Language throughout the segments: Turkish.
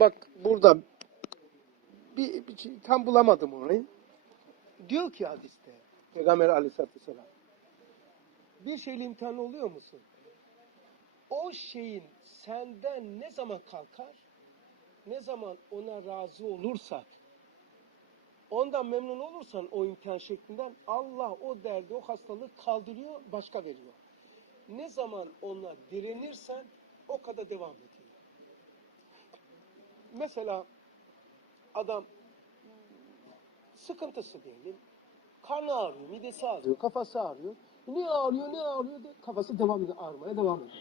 bak burada bir, bir şey- tam bulamadım orayı. Diyor ki hadiste Peygamber aleyhissalatü vesselam bir şeyle imtihan oluyor musun? O şeyin senden ne zaman kalkar? Ne zaman ona razı olursak ondan memnun olursan o imtihan şeklinden Allah o derdi, o hastalığı kaldırıyor, başka veriyor. Ne zaman ona direnirsen o kadar devam ediyor. Mesela adam sıkıntısı diyelim. Karnı ağrıyor, midesi ağrıyor, kafası ağrıyor. Ne ağrıyor, ne ağrıyor de kafası devam ediyor, ağrımaya devam ediyor.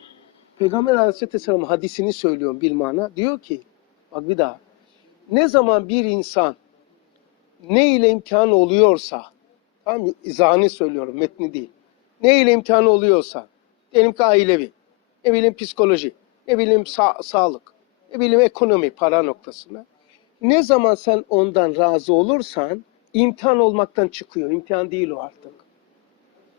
Peygamber Aleyhisselam hadisini söylüyorum bir mana. Diyor ki, bak bir daha. Ne zaman bir insan ne ile imtihan oluyorsa, mı? İzahını söylüyorum, metni değil. Ne ile imtihan oluyorsa, diyelim ki ailevi, ne bileyim psikoloji, ne bileyim sa- sağlık, ne bileyim ekonomi, para noktasında. Ne zaman sen ondan razı olursan, imtihan olmaktan çıkıyor. İmtihan değil o artık.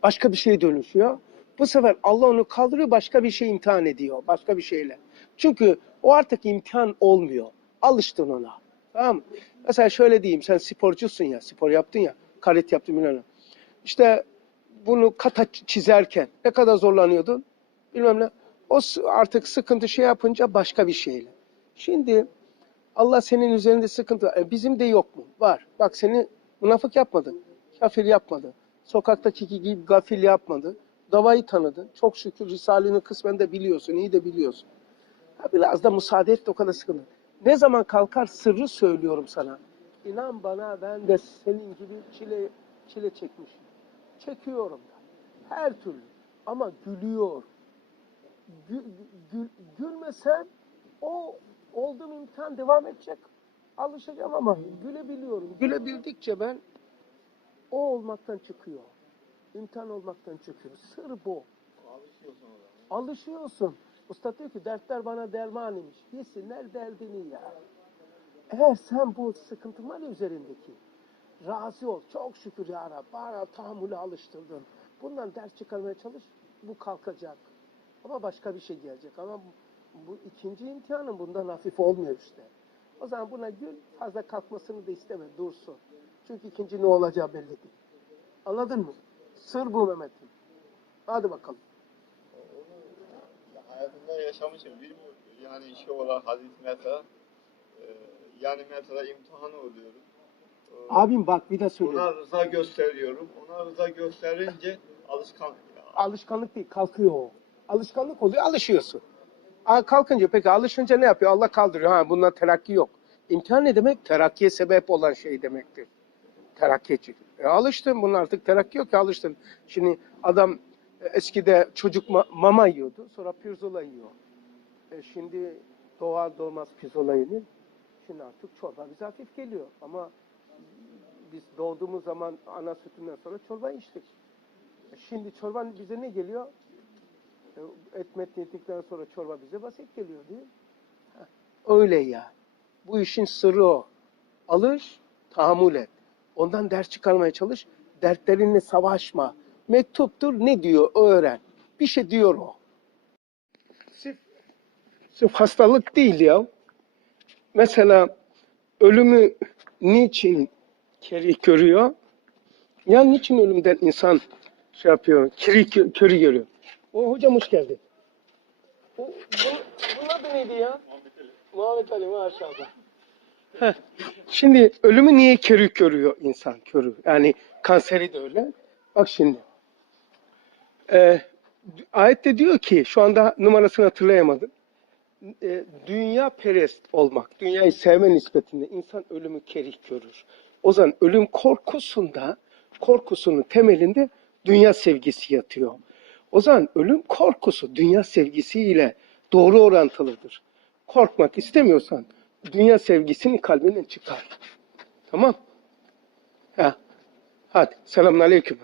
Başka bir şeye dönüşüyor. Bu sefer Allah onu kaldırıyor, başka bir şey imtihan ediyor. Başka bir şeyle. Çünkü o artık imtihan olmuyor. Alıştın ona. Tamam mı? Mesela şöyle diyeyim, sen sporcusun ya, spor yaptın ya, karet yaptın bilmem. İşte bunu kata çizerken ne kadar zorlanıyordun? Bilmem ne. O artık sıkıntı şey yapınca başka bir şeyle. Şimdi Allah senin üzerinde sıkıntı var. E, bizim de yok mu? Var. Bak seni münafık yapmadı. Kafir yapmadı. Sokaktaki gibi gafil yapmadı. Davayı tanıdın. Çok şükür Risale'nin kısmen de biliyorsun. iyi de biliyorsun. Ha, biraz da müsaade et de o kadar sıkıntı. Ne zaman kalkar sırrı söylüyorum sana. İnan bana ben de senin gibi çile çile çekmişim. Çekiyorum da. Her türlü. Ama gülüyor. Gül, gül, gülmesem o olduğum imtihan devam edecek. Alışacağım ama gülebiliyorum. Gülebildikçe ben o olmaktan çıkıyor. İmtihan olmaktan çıkıyor. Sır bu. Alışıyorsun. Usta diyor ki dertler bana derman imiş. Yesinler derdini ya. Eğer sen bu sıkıntın var ya üzerindeki razı ol. Çok şükür ya Rabbi. Bana tahammülü alıştırdın. Bundan ders çıkarmaya çalış. Bu kalkacak. Ama başka bir şey gelecek. Ama bu, ikinci imtihanın bundan hafif olmuyor işte. O zaman buna gül fazla kalkmasını da isteme. Dursun. Çünkü ikinci ne olacağı belli değil. Anladın mı? Sır bu Mehmet'im. Hadi bakalım. hayatımda yaşamışım. Bir bu yani şey olarak hadis mesela e, yani mesela imtihan oluyorum. E, Abim bak bir de söylüyorum. Ona rıza gösteriyorum. Ona rıza gösterince alışkan alışkanlık değil, kalkıyor o. Alışkanlık oluyor, alışıyorsun. Kalkınca peki alışınca ne yapıyor? Allah kaldırıyor. Ha bundan terakki yok. İmtihan ne demek? Terakkiye sebep olan şey demektir. Terakki çıkıyor. E, alıştın bunun artık terakki yok ki alıştın. Şimdi adam e, eskide çocuk ma- mama yiyordu. Sonra pirzola yiyor. E, şimdi doğar doğmaz pirzola yenir. Şimdi artık çorba bize hafif geliyor. Ama biz doğduğumuz zaman ana sütünden sonra çorba içtik. Şimdi çorba bize ne geliyor? E, Et met yedikten sonra çorba bize basit geliyor değil mi? Öyle ya. Bu işin sırrı o. Alış, tahammül et. Ondan ders çıkarmaya çalış. Dertlerinle savaşma. Mektuptur ne diyor öğren. Bir şey diyor o. Sırf, sırf hastalık değil ya. Mesela ölümü niçin keri görüyor? Ya niçin ölümden insan şey yapıyor, kiri kö- körü görüyor? O hocam hoş geldin. O, bu, bunun adı neydi ya? Muhammed Ali maşallah. Heh. Şimdi ölümü niye körü görüyor insan körü? Yani kanseri de öyle. Bak şimdi. Ee, ayette diyor ki şu anda numarasını hatırlayamadım. Ee, dünya perest olmak, dünyayı sevme nispetinde insan ölümü kerih görür. O zaman ölüm korkusunda, korkusunun temelinde dünya sevgisi yatıyor. O zaman ölüm korkusu dünya sevgisiyle doğru orantılıdır. Korkmak istemiyorsan dünya sevgisini kalbinden çıkar. Tamam? Ha. Hadi. Selamun aleyküm.